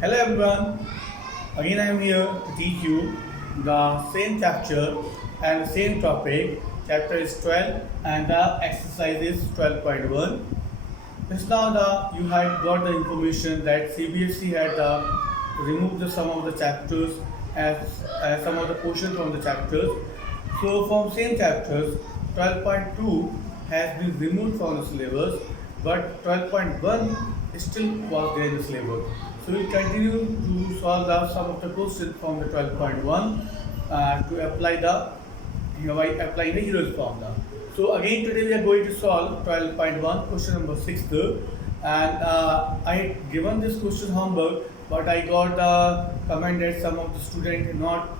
Hello everyone, again I am here to teach you the same chapter and the same topic. Chapter is 12 and the exercise is 12.1. Just now you had got the information that CBSE had removed some of the chapters as some of the portions from the chapters. So from same chapters, 12.2 has been removed from the syllabus, but 12.1 still was there in the syllabus. So we'll continue to solve some of the questions from the 12.1 to apply by applying the Hero's formula. So again today we are going to solve 12.1 question number 6, and I had given this question homework, but I got the comment that some of the students not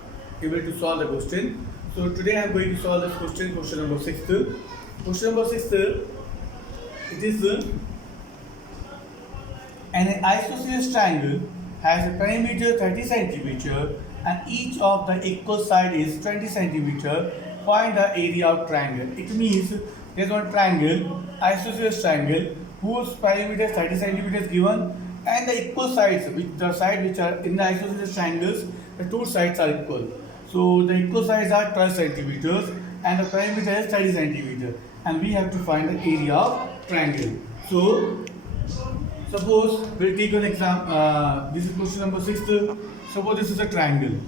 able to solve the question. So today I am going to solve this question number 6. Question number 6, it is an isosceles triangle has a perimeter 30 centimeter and each of the equal side is 20 centimeter. Find the area of triangle. It means there is one triangle, isosceles triangle, whose perimeter is 30 centimeters given, and the equal sides, the side which are in the isosceles triangles, the two sides are equal. So the equal sides are 12 centimeters and the perimeter is 30 centimeters, and we have to find the area of triangle. So suppose we'll take an example. This is question number 6. Suppose this is a triangle,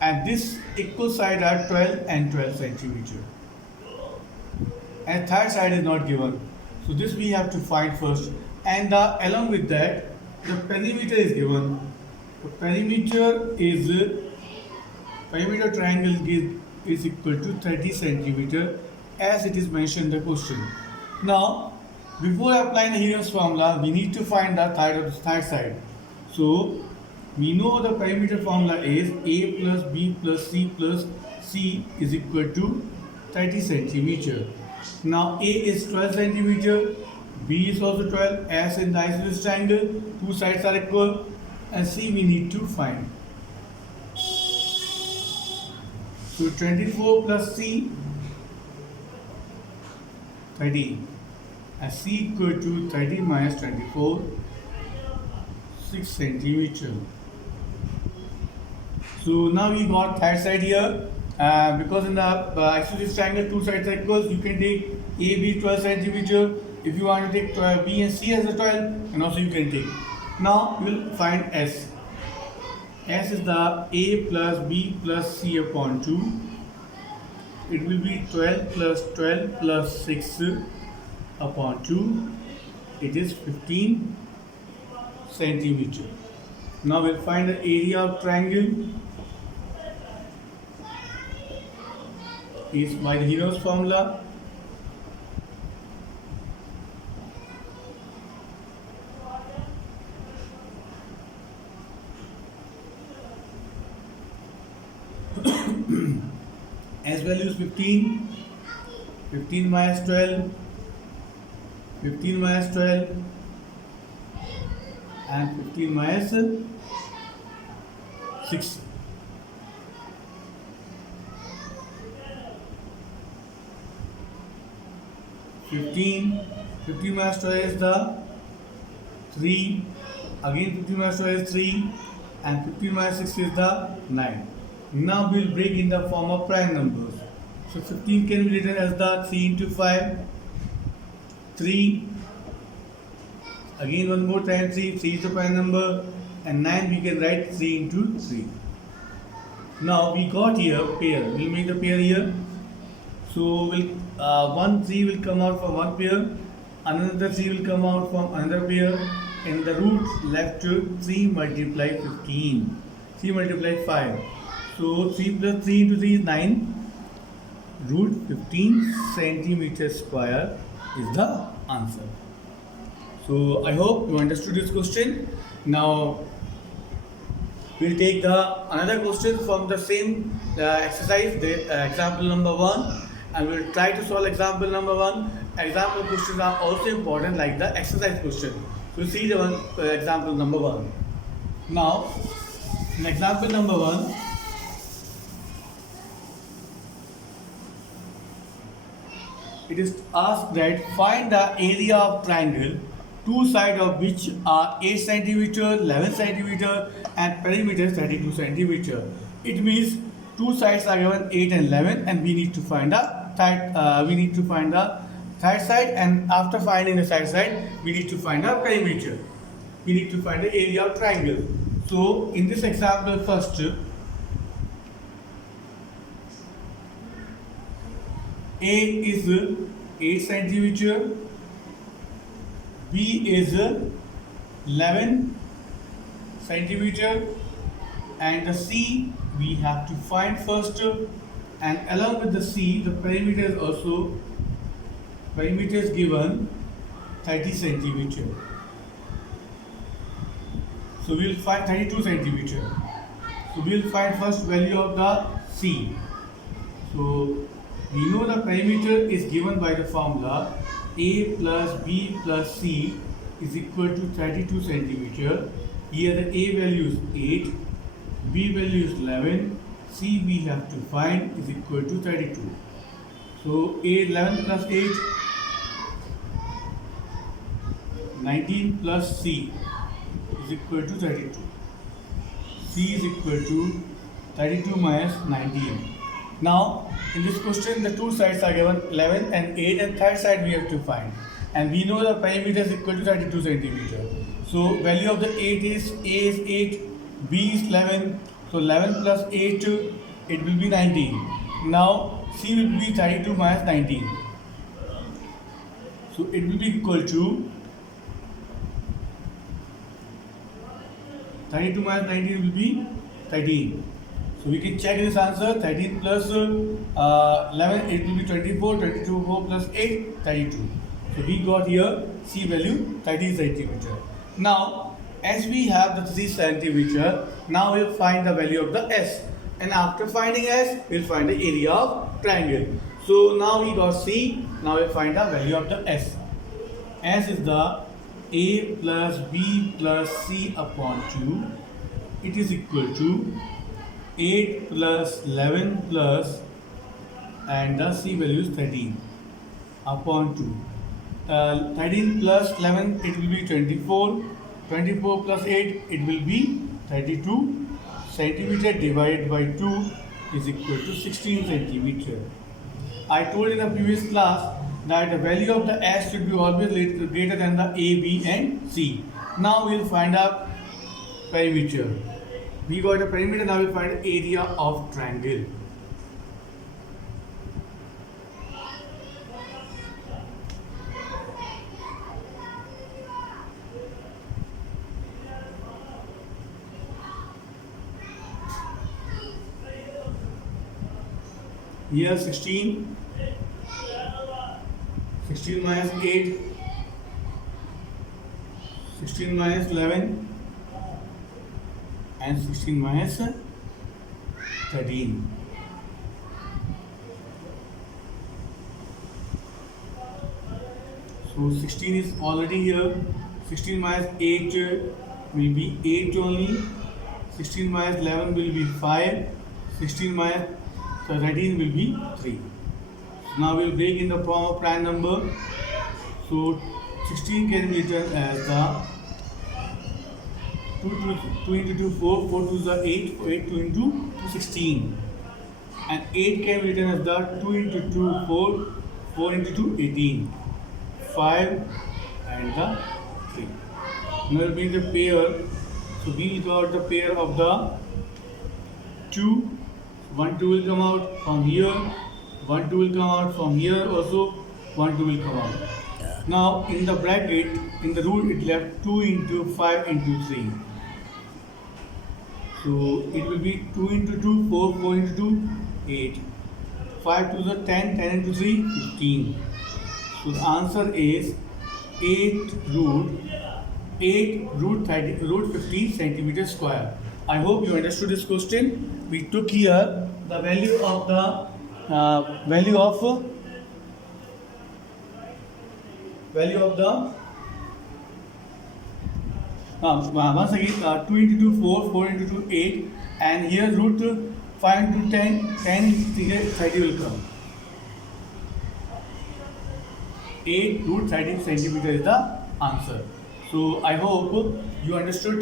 and this equal side are 12 and 12 centimeter, and third side is not given. So this we have to find first, and along with that, the perimeter is given. The perimeter triangle is equal to 30 centimeter, as it is mentioned in the question. Now, before applying the Heron's formula, we need to find the third side. So we know the perimeter formula is A plus B plus C is equal to 30 centimeter. Now A is 12 centimeter, B is also 12, as in the isosceles triangle, two sides are equal, and C we need to find. So 24 plus C, 30, and C equal to 30 minus 24, 6 centimeter. So now we got third side here, because in the isosceles triangle two sides are equal, you can take AB 12 centimeter. If you want to take B and C as a 12, and also you can take. Now we will find S. S is the A plus B plus C upon 2. It will be 12 plus 6 upon 2. It is 15 centimeter. Now we'll find the area of triangle. Is by the Heron's formula. S value is 15. 15 minus 12. 15 minus 12. And 15 minus 6. 15 minus 12 is the 3. Again 15 minus 12 is 3. And 15 minus 6 is the 9. Now we will break in the form of prime numbers. So 15 can be written as the 3 into 5. 3. Again one more time 3. 3 is the prime number. And 9 we can write 3 into 3. Now we got here pair. We will make the pair here. So one 3 will come out from one pair, another 3 will come out from another pair, and the root left to 3 multiply 15. 3 multiply 5. So 3 plus 3 into 3 is 9. Root 15 centimeter square is the answer. So I hope you understood this question. Now we'll take another question from the same exercise, the example number 1, and we'll try to solve example number 1. Example questions are also important like the exercise question. So see the example number 1. Now in example number 1, it is asked that find the area of triangle two sides of which are 8 centimeter, 11 centimeter, and perimeter is 32 centimeter. It means two sides are given 8 and 11, and we need to find the third side, and after finding the third side, we need to find the perimeter. We need to find the area of triangle. So in this example, first A is 8 centimeter, B is 11 centimeter, and the C we have to find first, and along with the C, the perimeter is also given 30 centimeter. So we will find 32 centimeter. So we will find first value of the C. So we know the perimeter is given by the formula A plus B plus C is equal to 32 centimeter. Here the A value is 8, B value is 11, C we have to find is equal to 32. So 11 plus 8, 19 plus C is equal to 32. C is equal to 32 minus 19. Now, in this question, the two sides are given 11 and 8, and third side we have to find. And we know the perimeter is equal to 32 centimeter. So, value of the 8 is A is 8, B is 11. So, 11 plus 8, it will be 19. Now, C will be 32 minus 19. So, it will be equal to 32 minus 19 will be 13. So we can check this answer. 13 plus 11, it will be 24. 24 plus 8, 32. So we got here C value 30 centimeter. Now, as we have the 3 centimeter, now we'll find the value of the S. And after finding S, we'll find the area of triangle. So now we got C. Now we'll find the value of the S. S is the A plus B plus C upon 2. It is equal to 8 plus 11 plus, and the C value is 13 upon 2. 13 plus 11, it will be 24. 24 plus 8, it will be 32 centimeter divided by 2 is equal to 16 centimeter. I told in the previous class that the value of the S should be always greater than the A, B and C. Now we will find out perimeter. We got a perimeter, now we will find area of triangle. Here 16 minus 8, 16 minus 11 and 16 minus 13. So 16 is already here. 16 minus 8 will be 8 only. 16 minus 11 will be 5. 16 minus 13 will be 3. So now we will break in the form of prime number. So 16 can be written as the 2 into 2, 4, 4 to the 8, 8 2 into 16. And 8 can be written as the 2 into 2, 4, 4 into 2, 18. 5 and the 3. Now we will bring the pair. So we got the pair of the 2. 1 2 will come out from here, 1 2 will come out from here also, 1 2 will come out. Now in the bracket, in the rule it left 2 into 5 into 3. So it will be 2 into 2, 4, 4 into 2, 8. 5 to the 10, 10 into 3, 15. So the answer is 8 root 50 centimeter square. I hope you understood this question. We took here the value of the once again 2 into 2 4, 4 into 2 8, and here root 5 into 10, 10 30 will come. 8 root 30 centimeter is the answer. So I hope you understood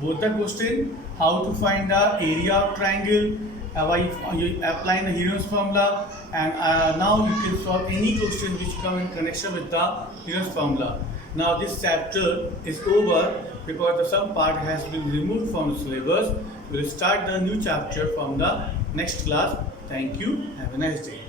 both the question, how to find the area of triangle by you applying the Heron's formula, and now you can solve any question which come in connection with the Heron's formula. Now this chapter is over because the some part has been removed from the syllabus. We will start the new chapter from the next class. Thank you. Have a nice day.